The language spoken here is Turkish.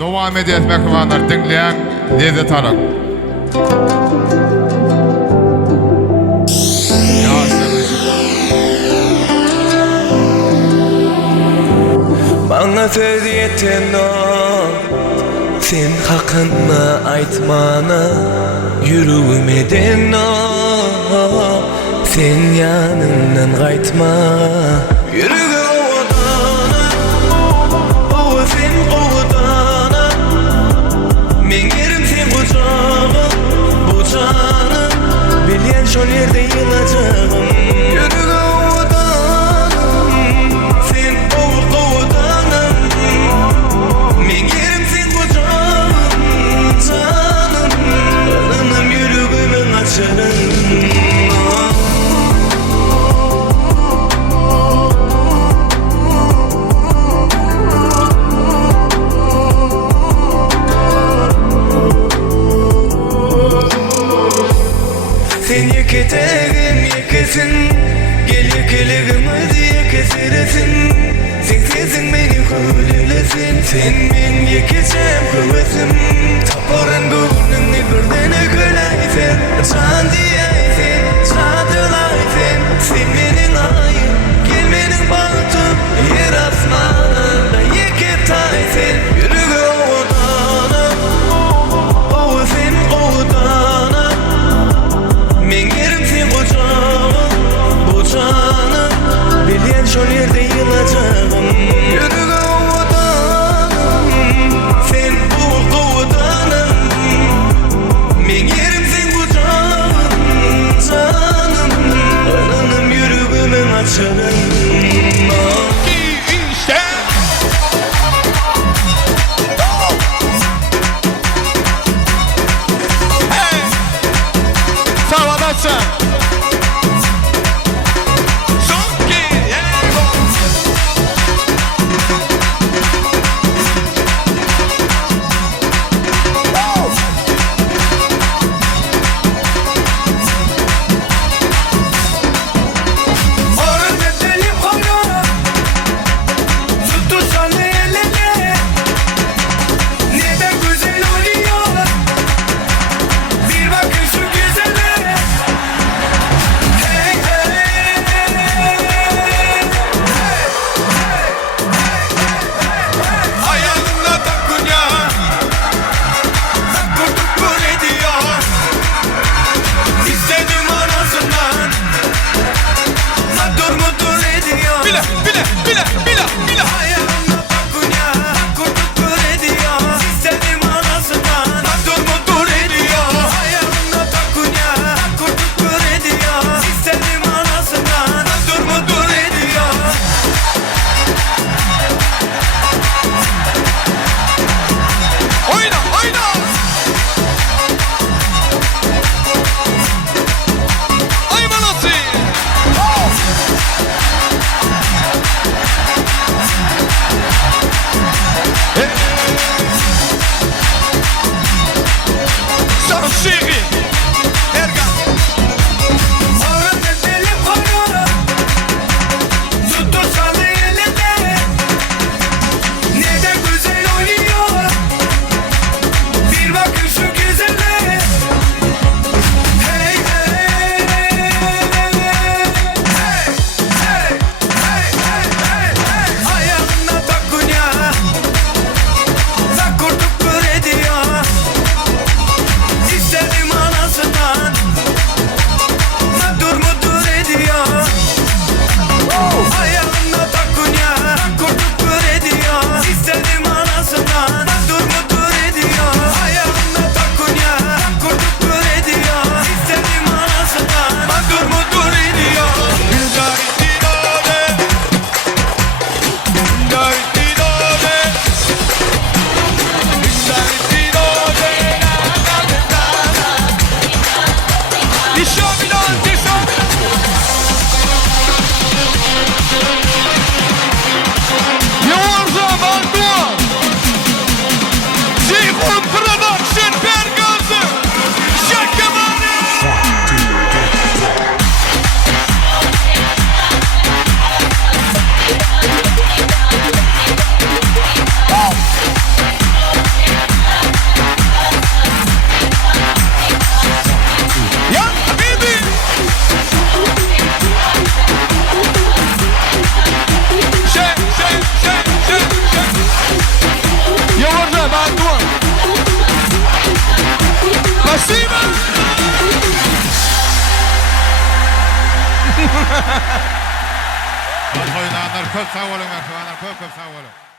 Devam etmek varlar, dinleyen lezzet alın. Bana söz yeten o, sen hakkında aytmana, yüreğime den o, sen yanımdan kaytma. Yüreğe ovdana, o sen ovdana, men yerim sen kucağım, bu canım, bilyen şol yerde yılacağım. Yüreğe sen yeketegim yekesin, gel yekelegimiz yekesiresin. Sen sezin beni hülülesin, sen men yekeceğim kuvvetim. Taparan gönlünü birdene gölaysen, can diyeysen, çadılaysen. Sen menin ayım, gel menin bağıtım, yer asmana yeketaysen. Yüreğe ovdana, o sen ovdana, men yerim sen kucağım, bu canım, bilyen şol yerde yılacağım. Yüreğe ovdanım, sen bu Köp sağ olun merhabalar, köp sağ olun.